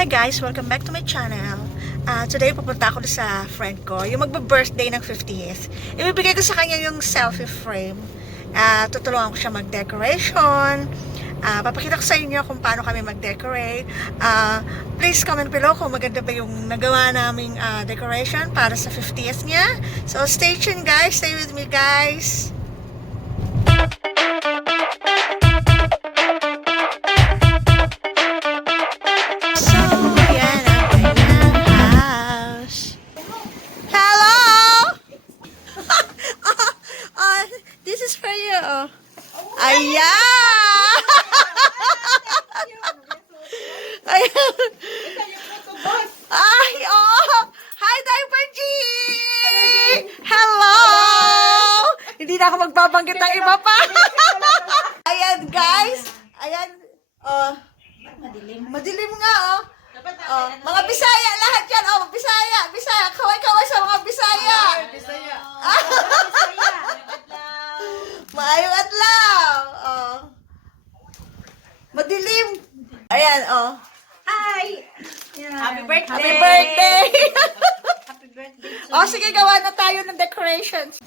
Hi guys! Welcome back to my channel. Today pupunta ako sa friend ko, yung magba-birthday ng 50th. Ibibigay ko sa kanya yung selfie frame. Tutulungan ko siya mag-decoration. Papakita ko sa inyo kung paano kami mag-decorate. Please comment below kung maganda ba yung nagawa naming decoration para sa 50th niya. So stay tuned guys! Stay with me guys! This is for you. Ayan! Ayan! Ay, oh! Hi, Diaper G! Hello! Hindi na ako magbabanggit ng iba pa. Ayan, guys. Ayan. Oh. Madilim nga, oh. Oh, mga Bisaya lahat yan. Oh, Bisaya. Kaway-kaway sa mga Bisaya. Maayong adlaw. Oh. Madilim. Ayan, oh. Hi! Happy birthday! Happy birthday! Happy birthday! Oh, sige, gawa na tayo ng decorations.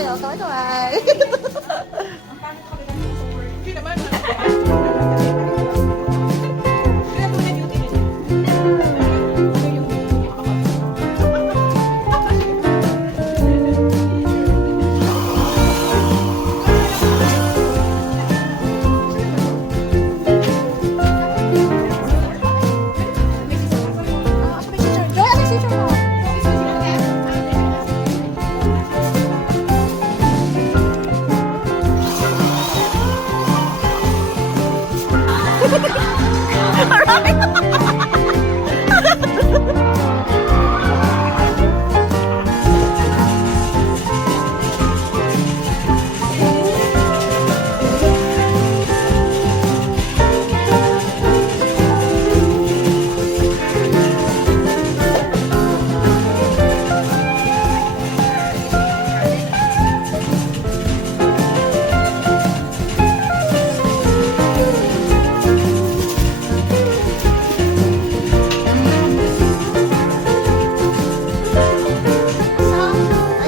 tayo. Kaway-kaway. Hindi naman. Joy, ano si mo? Nice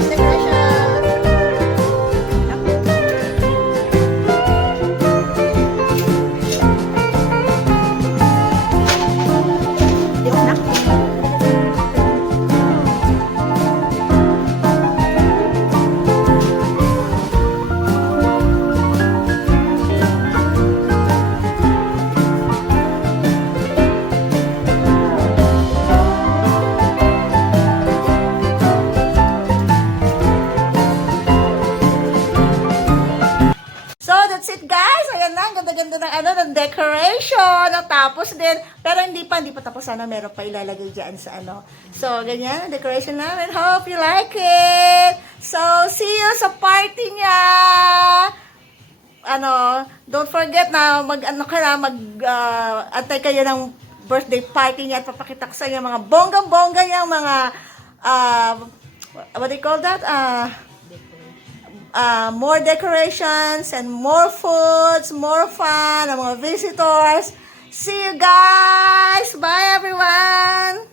decoration. So, that's it guys. Ayan na, ang ganda-ganda ng ng decoration. Natapos din. Pero hindi pa tapos. Sana meron pa ilalagay dyan sa So, ganyan ang decoration namin. Hope you like it. So, see you sa party niya. Don't forget na antay kayo ng birthday party niya at papakita ko sa inyo mga bongga-bongga niya, mga, what do you call that? More decorations and more foods, more fun, ang mga visitors. See you guys! Bye everyone!